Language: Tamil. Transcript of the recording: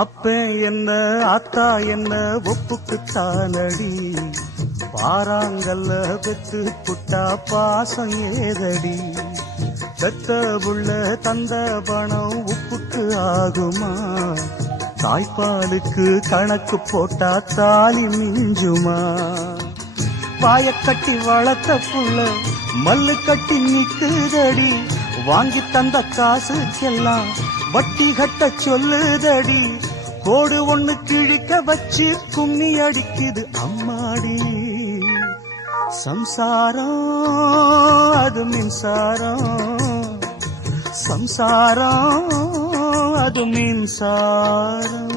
அப்ப என்ன அத்தா என்ன ஒப்புக்குத்தானடி, பாராங்கல்ல பெத்து புட்டா பாசம் ஏதடி, பெத்த புள்ள தந்த பணம் உப்புக்கு ஆகுமா, தாய்ப்பாலுக்கு கணக்கு போட்டா தாலி மிஞ்சுமா, வாயக்கட்டி வளர்த்த புள்ள மல்லு கட்டி நிக்குதடி, வாங்கி தந்த காசுக்கெல்லாம் வட்டி கட்ட சொல்லுதடி, கோடு ஒண்ணு கிழிக்க வச்சு கும்மி அடிக்குது அம்மாடி, சம்சாரம் அது மின்சாரம், சம்சாரம் அது மின்சாரம்.